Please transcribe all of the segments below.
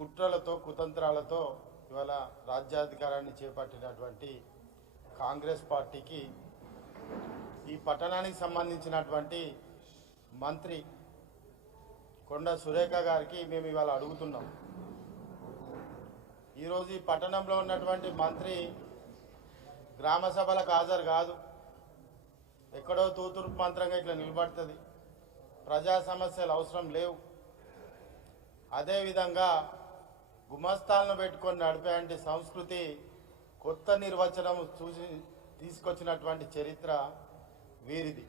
కుట్రలతో కుతంత్రాలతో ఇవాళ రాజ్యాధికారాన్ని చేపట్టినటువంటి కాంగ్రెస్ పార్టీకి ఈ పట్టణానికి సంబంధించినటువంటి మంత్రి కొండ సురేఖ గారికి మేము ఇవాళ అడుగుతున్నాం. ఈరోజు ఈ పట్టణంలో ఉన్నటువంటి మంత్రి గ్రామ సభలకు హాజరు కాదు, ఎక్కడో తూతుర్పు మంత్రంగా ఇట్లా నిలబడుతుంది. ప్రజా సమస్యలు అవసరం లేవు. అదేవిధంగా గుమస్తాలను పెట్టుకొని నడిపేంటి సంస్కృతి కొత్త నిర్వచనం చూసి తీసుకొచ్చినటువంటి చరిత్ర వీరిది.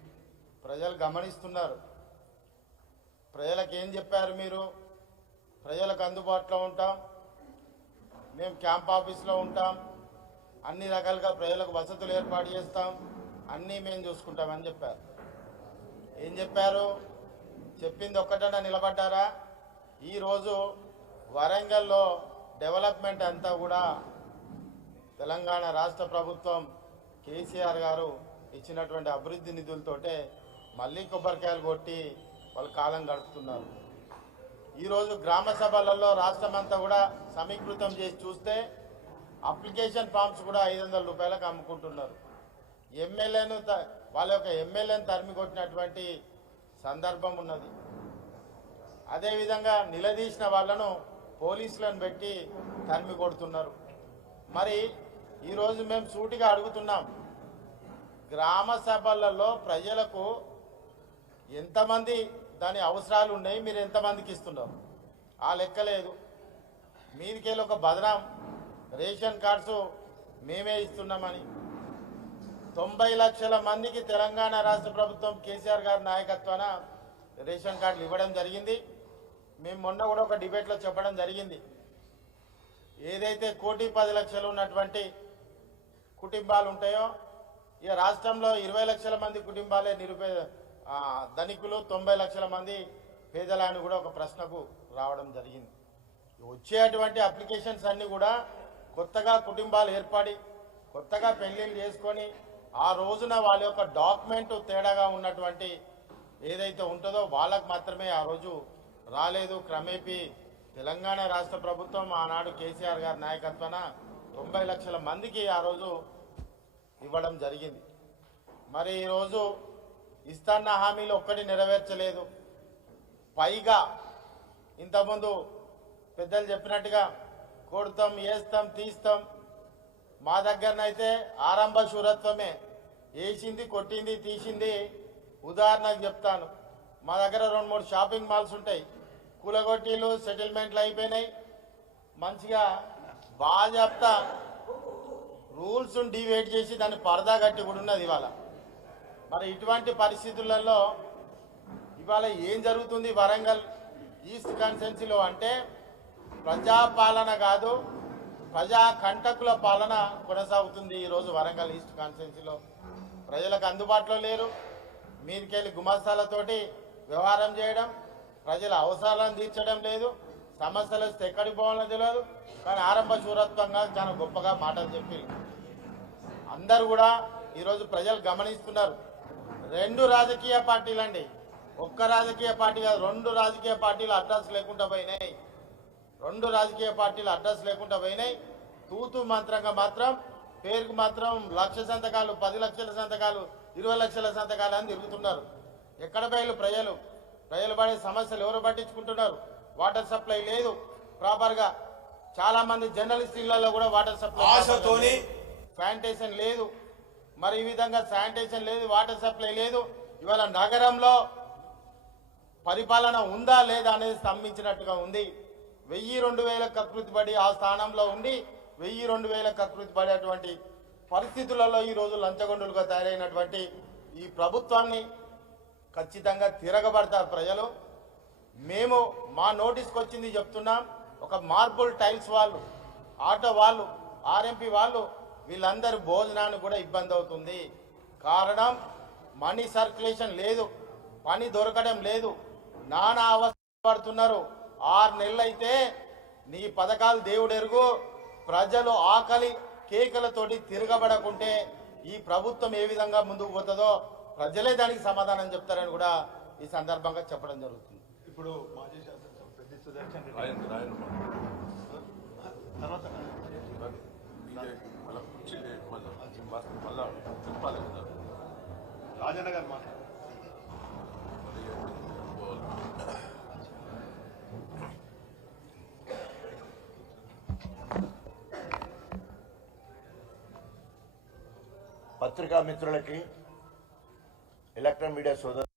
ప్రజలు గమనిస్తున్నారు. ప్రజలకు ఏం చెప్పారు మీరు? ప్రజలకు అందుబాటులో ఉంటాం, మేము క్యాంప్ ఆఫీస్లో ఉంటాం, అన్ని రకాలుగా ప్రజలకు వసతులు ఏర్పాటు చేస్తాం, అన్నీ మేము చూసుకుంటామని చెప్పారు. ఏం చెప్పారు? చెప్పింది ఒక్కటన్నా నిలబడ్డారా? ఈరోజు వరంగల్లో డెవలప్మెంట్ అంతా కూడా తెలంగాణ రాష్ట్ర ప్రభుత్వం కేసీఆర్ గారు ఇచ్చినటువంటి అభివృద్ధి నిధులతోటే మళ్ళీ కొబ్బరికాయలు కొట్టి వాళ్ళు కాలం గడుపుతున్నారు. ఈరోజు గ్రామ సభలలో రాష్ట్రమంతా కూడా సమీకృతం చేసి చూస్తే అప్లికేషన్ ఫామ్స్ కూడా 500 రూపాయలకు అమ్ముకుంటున్నారు. ఎమ్మెల్యేను వాళ్ళ యొక్క ఎమ్మెల్యేను తరిమి కొట్టినటువంటి సందర్భం ఉన్నది. అదేవిధంగా నిలదీసిన వాళ్ళను పోలీసులను పెట్టి తరిమి కొడుతున్నారు. మరి ఈరోజు మేము సూటిగా అడుగుతున్నాం, గ్రామ సభలలో ప్రజలకు ఎంతమంది దాని అవసరాలు ఉన్నాయి, మీరు ఎంతమందికి ఇస్తున్నారు? ఆ లెక్కలేదు. మీదికెళ్ళి ఒక బదనాం, రేషన్ కార్డ్స్ మేమే ఇస్తున్నామని. 90 లక్షల మందికి తెలంగాణ రాష్ట్ర ప్రభుత్వం కేసీఆర్ గారి నాయకత్వాన రేషన్ కార్డులు ఇవ్వడం జరిగింది. మేము మొన్న కూడా ఒక డిబేట్లో చెప్పడం జరిగింది. ఏదైతే 1,10,00,000 ఉన్నటువంటి కుటుంబాలు ఉంటాయో, ఇక రాష్ట్రంలో 20 లక్షల మంది కుటుంబాలే ధనికులు, 90 లక్షల మంది పేదలని కూడా ఒక ప్రశ్నకు రావడం జరిగింది. వచ్చేటువంటి అప్లికేషన్స్ అన్నీ కూడా కొత్తగా కుటుంబాలు ఏర్పడి కొత్తగా పెళ్లిళ్ళు చేసుకొని ఆ రోజున వాళ్ళ యొక్క డాక్యుమెంట్ తేడాగా ఉన్నటువంటి ఏదైతే ఉంటుందో వాళ్ళకు మాత్రమే ఆ రోజు రాలేదు. క్రమేపీ తెలంగాణ రాష్ట్ర ప్రభుత్వం ఆనాడు కేసీఆర్ గారి నాయకత్వాన 90 లక్షల మందికి ఆ రోజు ఇవ్వడం జరిగింది. మరి ఈరోజు ఇస్తాన్న హామీలు ఒక్కటి నెరవేర్చలేదు. పైగా ఇంతకుముందు పెద్దలు చెప్పినట్టుగా కొడతాం, వేస్తాం, తీస్తాం. మా దగ్గరనైతే ఆరంభ శూరత్వమే. వేసింది, కొట్టింది, తీసింది. ఉదాహరణకు చెప్తాను, మా దగ్గర 2-3 షాపింగ్ మాల్స్ ఉంటాయి. కూలగొట్టీలు, సెటిల్మెంట్లు అయిపోయినాయి. మంచిగా బాజాప్తా రూల్స్ డివైడ్ చేసి దాన్ని పరదా కట్టి కూడా ఉన్నది ఇవాళ. మరి ఇటువంటి పరిస్థితులలో ఇవాళ ఏం జరుగుతుంది వరంగల్ ఈస్ట్ కాన్స్టిట్యున్సీలో అంటే ప్రజాపాలన కాదు, ప్రజా కంటకుల పాలన కొనసాగుతుంది. ఈరోజు వరంగల్ ఈస్ట్ కాన్స్టిట్యున్సీలో ప్రజలకు అందుబాటులో లేరు. మీదికెళ్ళి గుమస్తాలతోటి వ్యవహారం చేయడం, ప్రజల అవసరాలను తీర్చడం లేదు. సమస్యలు వస్తే ఎక్కడికి పోవాలో తెలియదు. కానీ ఆరంభ శూరత్వంగా చాలా గొప్పగా మాటలు చెప్పి అందరూ కూడా ఈరోజు ప్రజలు గమనిస్తున్నారు. 2 రాజకీయ పార్టీలండి, ఒక్క రాజకీయ పార్టీ కాదు, 2 రాజకీయ పార్టీలు అడ్రస్ లేకుండా పోయినాయి. 2 రాజకీయ పార్టీలు అడ్రస్ లేకుండా పోయినాయి. తూతు మంత్రంగా మాత్రం పేరుకు మాత్రం 1,00,000 సంతకాలు, 10 లక్షల సంతకాలు, 20 లక్షల సంతకాలు అని తిరుగుతున్నారు. ఎక్కడ బయలు ప్రజలు పడే సమస్యలు ఎవరు పట్టించుకుంటున్నారు? వాటర్ సప్లై లేదు ప్రాపర్గా. చాలా మంది జర్నలిస్ట్ ఇళ్లలో కూడా వాటర్ సప్లై, శానిటేషన్ లేదు. మరి ఈ విధంగా శానిటేషన్ లేదు, వాటర్ సప్లై లేదు. ఇవాళ నగరంలో పరిపాలన ఉందా లేదా అనేది స్తంభించినట్టుగా ఉంది. 1000-2000 కకృతి పడి ఆ స్థానంలో ఉండి 1000-2000 కకృతి పడేటువంటి పరిస్థితులలో ఈరోజు లంచగొండులుగా తయారైనటువంటి ఈ ప్రభుత్వాన్ని ఖచ్చితంగా తిరగబడతారు ప్రజలు. మేము మా నోటీస్కి వచ్చింది చెప్తున్నాం. ఒక మార్బుల్ టైల్స్ వాళ్ళు, ఆటో వాళ్ళు, ఆర్ఎంపీ వాళ్ళు, వీళ్ళందరూ భోజనానికి కూడా ఇబ్బంది అవుతుంది. కారణం మనీ సర్క్యులేషన్ లేదు, పని దొరకడం లేదు, నానా అవస్థ పడుతున్నారు. 6 నెలలు అయితే నీ పథకాలు దేవుడు ఎరుగు. ప్రజలు ఆకలి కేకలతోటి తిరగబడకుంటే ఈ ప్రభుత్వం ఏ విధంగా ముందుకు పోతుందో ప్రజలే దానికి సమాధానం చెప్తారని కూడా ఈ సందర్భంగా చెప్పడం జరుగుతుంది. ఇప్పుడు మాజీ శాసనసభ్యులు పెద్ది సుదర్శన్ రెడ్డి మళ్ళీ కుర్చీలు మళ్ళీ చెప్పాలి కదా. రాజన్న గారు మాట్లాడారు. పత్రికా మిత్రులకి, ఎలక్ట్రానిక్ మీడియా సోదరు